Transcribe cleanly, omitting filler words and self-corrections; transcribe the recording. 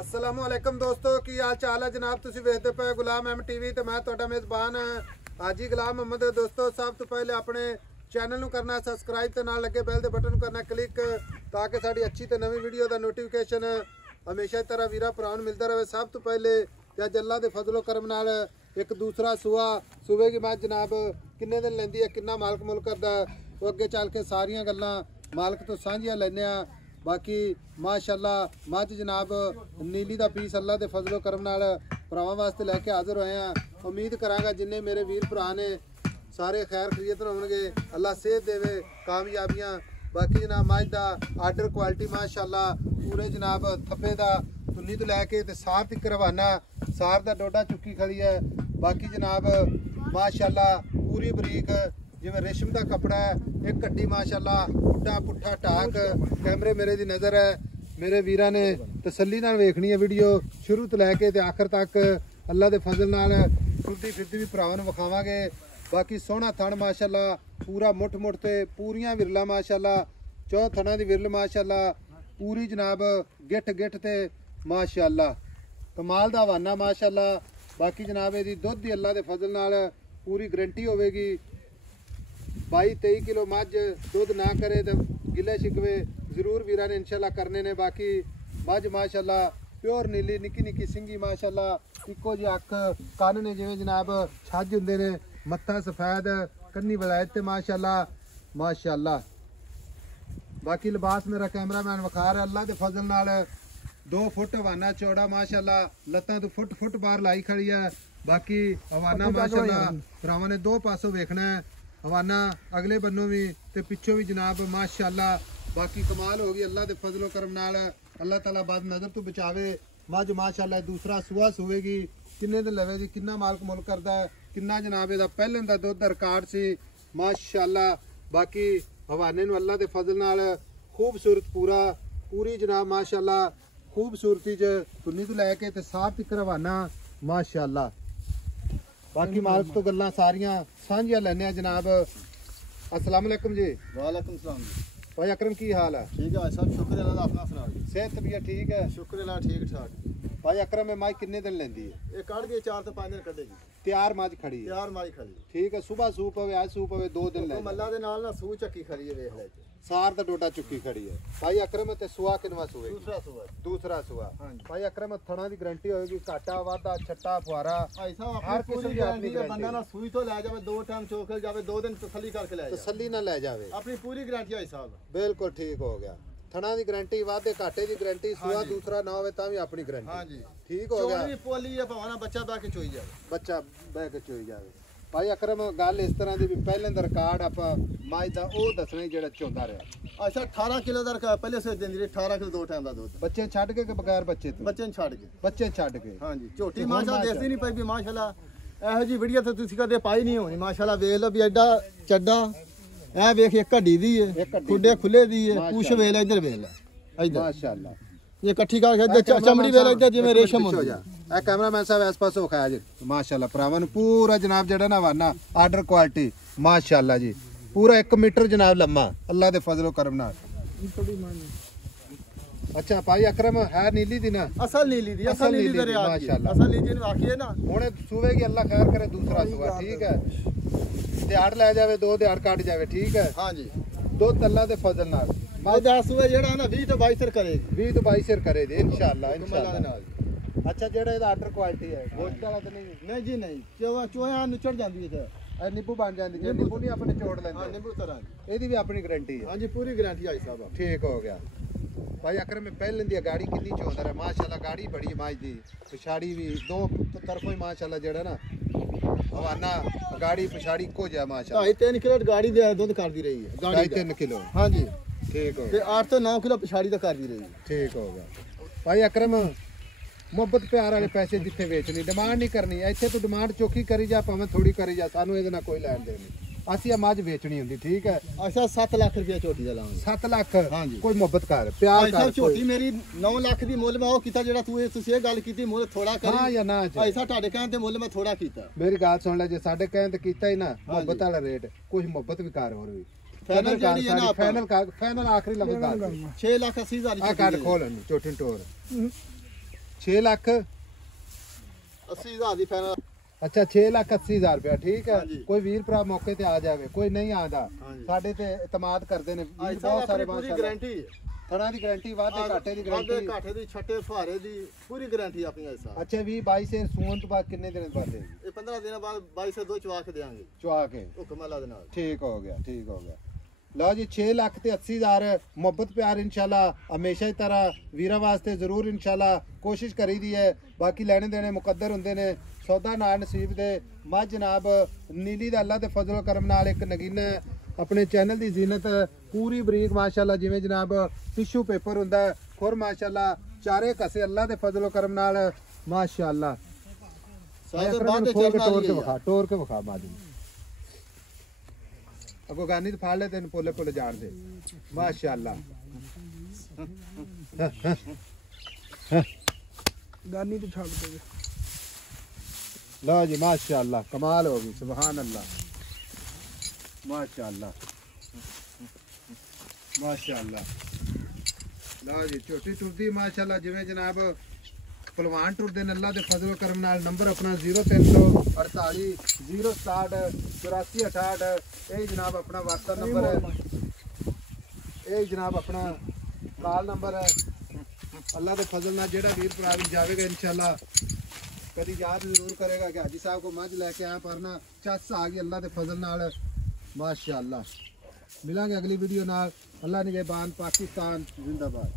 अस्सलामुअलैकुम दोस्तों की हाल चाल है जनाब। तुसी वेखदे पे गुलाम एम टीवी ते मैं तुहाडा मेज़बान हाजी गुलाम मोहम्मद। दोस्तों सब तो पहले अपने चैनल करना सबसक्राइब ते नाल लगे बैल दे बटन करना क्लिक ताकि साडी अच्छी ते नवी वीडियो दा नोटिफिकेशन हमेशा तरह वीरा भरा मिलता रहे। सब तो पहले अज अल्लाह दे फजलो करम नाल एक दूसरा सूबे की मझ जनाब किन्ने दिन लैंदी है, किन्ना मालक मुल करदा वो अगे चल के सारियां गल्लां मालक तो सांझियां लैने आ। बाकी माशाअल्लाह मझ जनाब नीली दा पीस अल्लाह दे फजलो करम नाल भरावां वास्ते लैके हाज़र होए हैं। उम्मीद करांगा जिन्ने मेरे वीर भरा ने सारे खैर खरीत होणगे, अल्लाह सेहत देवे कामयाबियां। बाकी जनाब मझ दा आर्डर क्वालिटी माशाअल्लाह पूरे जनाब थप्पे दा तुन्नी तो लैके ते सार तक रवाना सार दा डोडा चुक्की खड़ी है। बाकी जनाब माशाअल्लाह पूरी बरीक जिवें रेशम का कपड़ा है। एक कड्डी माशाअल्लाह पुट्ठा पुट्ठा टाक कैमरे मेरे दी नज़र है। मेरे वीरा ने तसल्ली नाल वेखनी है वीडियो शुरू तो लैके ते आखिर तक अल्लाह दे फजल नाल टुरदी फिरदी भी भरावां नूं विखावांगे। बाकी सोहना थण माशाअल्लाह पूरा मुठ मुठ ते पूरियां विरला माशाअल्लाह चौ थणा दी विरल माशाअल्लाह पूरी जनाब गिठ गिठ ते माशाअल्लाह कमाल दा हवाना माशाअल्लाह। बाकी जनाब इहदी दुध दी अल्लाह दे फजल नाल पूरी गारंटी होवेगी। 22-23 किलो मझ दुध ना करे तो गिले शिकवे जरूर वीरा ने इंशाल्लाह करने ने। बाकी मझ माशाअल्लाह प्योर नीली निक्की निक्की सिंगी माशाअल्लाह इको जी अख कन ने जिवें जनाब छज हुंदे ने, मत्था सफेद कन्नी वलायत ते माशाअल्लाह माशाअल्लाह। बाकी लिबास मेरा कैमरामैन विखा रहा अल्लाह के फजल नाल 2 फुट हवाना चौड़ा माशाअल्लाह लत्तां तो फुट बार लाई खड़ी है। बाकी हवाना माशाअल्लाह भरावां ने 2 पासों वेखना है, हवाना अगले बन्नों भी ते पिछों भी जनाब माशाअल्लाह। बाकी कमाल होगी अल्लाह के फजलो करम नाल, अल्लाह ताला बाद नज़र तो बचावे। मझ माशाअल्लाह दूसरा सुआ सुवेगी किन्ने दिन लवेगी, किन्ना मालक मुल करदा है, किन्ना जनाब इहदा पहले दा दुध रिकॉर्ड सी माशाअल्लाह। बाकी हवाने नूं अल्लाह के फजल नाल खूबसूरत पूरी जनाब माशाअल्लाह खूबसूरती च तुन्नी तो लैके ते साफ तक हवाना माशाअल्लाह। बाकी मालक तो गल्लां सारियां सांझियां लैने जनाब। अस्सलाम वालेकुम जी। वालेकुम सलाम जी। भाई अकरम की हाल है? ठीक है सब शुक्र अल्लाह अपना सुना जी। सेहत तबीयत ठीक है? शुक्र अल्लाह ठीक ठाक। भाई अकरम में माई किन्ने दिन लेंदी है? ये काट के 4 से 5 दिन कटेगी। तैयार मझ खड़ी है? तैयार माई खड़ी ठीक है। सुबह सूप पवे आज सूप पवे 2 दिन ले मल्ला दे नाल ना सू चक्की खड़ी है वेख ले सार दा डोडा चुक्की खड़ी है। भाई अकरम ते सुआ किनवा सुवे? दूसरा सुआ। भाई अकरम थणा दी गारंटी होएगी काटा वादा छट्टा फुआरा भाई साहब हर किस्म की गारंटी है। बंदा ना सुई तो ले जावे 2 टाइम चोक जावे 2 दिन तसल्ली करके ले जावे, तसल्ली ना ले जावे, अपनी पूरी गारंटी है साहब। बिल्कुल ठीक हो गया। थणा दी गारंटी वादे काटे दी गारंटी सुआ दूसरा ना होवे तां भी अपनी गारंटी। हां जी ठीक हो गया। चोरी पोली है भावना बच्चा बह के चोई जावे, बच्चा बह के चोई जावे। भाई अकरम गल इस तरह दी भी पहले दा रिकॉर्ड आप मझ दा ओ दसना जेड़ा चोंदा रहा। अच्छा 18 किलो दा रिकॉर्ड पहले से देंदी रही 18 किलो 2 टाइम दा दूध। बच्चे छड़ के बगैर बच्चे तो? बच्चे छड़ के। बच्चे छड़ के। हां जी झोटी माशाअल्लाह देखदी नहीं पई भी माशाअल्लाह एहो जी वीडियो तो तुसी कदे पाई नहीं होनी। माशाअल्लाह वेख लो भी एडा चड्डा ए वेख एक हड्डी दी है, खुडे खुले दी है, पूछ वेख ले इधर वेख ले इधर माशाअल्लाह ये इकट्ठी करके चमड़ी वेख ले इधर जिवें रेशम हो जा। ए कैमरामैन साहब इस पासों विखाया जी माशाअल्लाह भरावां पूरा जनाब जेड़ा ना हवाना आर्डर क्वालिटी माशाअल्लाह जी पूरा 1 मीटर जनाब लम्मा अल्लाह दे फजलो करम नाल। अच्छा भाई अकरम है नीली दी ना? असल नीली दी माशाअल्लाह असल नीली ने आखी है ना हुणे सुवेगी अल्लाह खैर करे दूसरा सुवा ठीक है। दिहाड़ ले जावे 2 दिहाड़ काट जावे ठीक है। हां जी दुध अल्लाह दे फजल नाल मैं 10 सुवे जेड़ा ना 20 तो 22 सिर करेगी, 20 तो 22 सिर करे इंशाअल्लाह इंशाअल्लाह। अच्छा जेड़ा ਇਹਦਾ ਆਰਡਰ ਕੁਆਲਿਟੀ ਹੈ ਗੋਸ਼ਤ ਵਾਲਾ ਤਾਂ ਨਹੀਂ जी नहीं ਚੋਹਾਂ ਨਿਚੜ ਜਾਂਦੀ ਹੈ ਤੇ ਨਿੰਬੂ ਬਣ ਜਾਂਦੀ ਜੇ ਨਿੰਬੂ ਨਹੀਂ ਆਪਣੇ ਚੋੜ ਲੈਂਦੇ। ਹਾਂ ਨਿੰਬੂ ਤਰ੍ਹਾਂ ਇਹਦੀ ਵੀ ਆਪਣੀ ਗਾਰੰਟੀ ਹੈ? ਹਾਂਜੀ ਪੂਰੀ ਗਾਰੰਟੀ ਆਈ ਸਾਹਿਬ। ठीक हो गया। भाई अकरम में पहले दी गाड़ी कितनी चौंदा है माशाअल्लाह गाड़ी बड़ी माज दी पिछाड़ी भी 2 तरफों ही माशाअल्लाह जेड़ा ना हवाना गाड़ी पिछाड़ी को जा माशाअल्लाह 2.5-3 किलो गाड़ी दे दूध कर दी रही है गाड़ी 3 किलो। हां जी ठीक हो गया। 8 से 9 किलो पिछाड़ी दा कर दी रही है। ठीक हो गया। भाई अकरम मुहब्बत प्यार वाले पैसे जिथे बेचनी डिमांड नहीं करनी इत्थे तू डिमांड चौकी करी जा भावें थोड़ी करी जा सानू इहदे नाल कोई लैन देन नहीं। ਅਸੀਂ ਮੱਝ ਵੇਚਣੀ ਹੁੰਦੀ ਠੀਕ ਹੈ। ਅੱਛਾ 7 ਲੱਖ ਰੁਪਏ ਝੋਟੀ ਦਾ ਲਾਵਾਂਗੇ। 7 ਲੱਖ? ਹਾਂਜੀ ਕੋਈ ਮੁਹੱਬਤ ਕਰ ਪਿਆਰ ਕਰ। ਝੋਟੀ ਮੇਰੀ 9 ਲੱਖ ਦੀ ਮੁੱਲ ਮੈਂ ਉਹ ਕੀਤਾ ਜਿਹੜਾ ਤੁਸੀਂ ਇਹ ਗੱਲ ਕੀਤੀ ਮੁੱਲ ਥੋੜਾ ਕਰੀ। ਹਾਂ ਜਾਂ ਨਾ ਐਸਾ ਤੁਹਾਡੇ ਕਹਿਣ ਤੇ ਮੁੱਲ ਮੈਂ ਥੋੜਾ ਕੀਤਾ। ਮੇਰੀ ਗੱਲ ਸੁਣ ਲੈ ਜੇ ਸਾਡੇ ਕਹਿਣ ਤੇ ਕੀਤਾ ਹੀ ਨਾ ਮੁਹੱਬਤ ਵਾਲਾ ਰੇਟ ਕੁਝ ਮੁਹੱਬਤ ਵੀ ਕਰ ਹੋਰ ਵੀ ਫਾਈਨਲ ਜਿਹੜੀ ਹੈ ਨਾ ਫਾਈਨਲ ਆਖਰੀ ਲਫ਼ਜ਼ 6,80,000 ਆ ਕੱਢ ਖੋਲ ਝੋਟੀ ਟੋਰ 6 ਲੱਖ 80,000 ਦੀ ਫਾਈਨਲ। ਅੱਛਾ 6,80,000 ਰੁਪਇਆ ਠੀਕ ਹੈ। ਹਾਂਜੀ। ਕੋਈ ਵੀਰ ਭਰਾ ਮੌਕੇ ਤੇ ਆ ਜਾਵੇ, ਕੋਈ ਨਹੀਂ ਆਂਦਾ ਹਾਂਜੀ। ਸਾਡੇ ਤੇ ਇਤਮਾਦ ਕਰਦੇ ਨੇ ਵੀਰ ਬਹੁਤ ਬਹੁਤ ਸਾਰੇ ਪੂਰੀ ਮਾਸ਼ਾਅੱਲਾ। ਗਾਰੰਟੀ ਹੈ। ਥਣਾ ਦੀ ਗਾਰੰਟੀ ਵਾਧੇ ਘਾਟੇ ਦੀ ਵਾਧੇ ਗਾਰੰਟੀ। ਘਾਟੇ ਦੀ ਛੱਟੇ ਫੁਹਾਰੇ ਦੀ ਪੂਰੀ ਗਾਰੰਟੀ ਆਪਣੀ ਐਸਾ। ਅੱਛਾ 20-22 ਸੇ ਸੂਣ ਤੋਂ ਬਾਅਦ ਕਿੰਨੇ ਦਿਨ ਬਾਅਦ ਦੇਗੀ? ਇਹ 15 ਦਿਨਾਂ ਬਾਅਦ 22 ਸੇ 2 ਚਵਾ ਕੇ ਦੇਾਂਗੇ ਚੁਆ ਕੇ। ਹੁਕਮ ਅੱਲਾ ਦੇ ਨਾਲ। ਠੀਕ ਹੋ ਗਿਆ, ਠੀਕ ਹੋ ਗਿਆ। ਲਓ ਜੀ 6 ਲੱਖ ਤੇ 80,000 ਮੁਹੱਬਤ ਪਿਆਰ ਇਨਸ਼ਾਅੱਲਾ ਹਮੇਸ਼ਾ ਹੀ ਤਰ੍ਹਾਂ ਵੀਰਾਂ ਵਾਸਤੇ ਜ਼ਰੂਰ ਇਨਸ਼ਾਅੱਲਾ ਕੋਸ਼ਿਸ਼ ਕਰੀਦੀ ਹੈ। ਬਾਕੀ ਲੈਣੇ ਦੇਣੇ ਮੁਕੱਦਰ ਹੁੰਦੇ ਨੇ, ਸੌਦਾ ਨਾ ਨਸੀਬ ਦੇ। ਮੱਝ ਜਨਾਬ ਨੀਲੀ ਦਾ ਅੱਲਾ ਦੇ ਫਜ਼ਲ ਕਰਮ ਨਾਲ ਇੱਕ ਨਗੀਨਾ ਆਪਣੇ ਚੈਨਲ ਦੀ ਜ਼ੀਨਤ ਪੂਰੀ ਬਰੀਕ ਮਾਸ਼ਾਅੱਲਾ, ਜਿਵੇਂ ਜਨਾਬ ਟਿਸ਼ੂ ਪੇਪਰ ਹੁੰਦਾ ਖੁਰ ਮਾਸ਼ਾਅੱਲਾ, ਚਾਰੇ ਕਸੇ ਅੱਲਾ ਦੇ ਫਜ਼ਲ ਕਰਮ ਨਾਲ ਮਾਸ਼ਾਅੱਲਾ। ਸਾਡੇ ਬਾਅਦ ਦੇ ਚੜਨਾ ਟੋਰ ਕੇ ਵਿਖਾ ਮਾਦੀ ਅਗੋ ਗਾਨੀ ਤੇ ਫਾੜ ਲੈ ਤੈਨੂੰ ਪੋਲੇ ਪੋਲੇ ਜਾਣ ਦੇ ਮਾਸ਼ਾਅੱਲਾ। ਗਾਨੀ ਤੇ ਛੱਡ ਦੇ। लो जी माशाअल्लाह कमाल हो गई, सुभान अल्लाह माशाअल्लाह माशाअल्लाह। लो जी छोटी टुरदी माशाअल्लाह जिवें जनाब पहलवान टुरदे ने अल्लाह दे फजल करम नाल। नंबर अपना 0348 067 8468। ये जनाब अपना व्हाट्सएप नंबर है, ये जनाब अपना कॉल नंबर है। अल्लाह दे फजल नाल जेड़ा वीर भरा भी जावेगा इंशाअल्लाह कभी याद जरूर करेगा कि हाजी साहब को मझ लेके आया, पर ना चस आ गई अल्लाह के फजल नाल माशाअल्लाह। मिलांगे अगली वीडियो नाल। अल्लाह निगहबान, पाकिस्तान जिंदाबाद।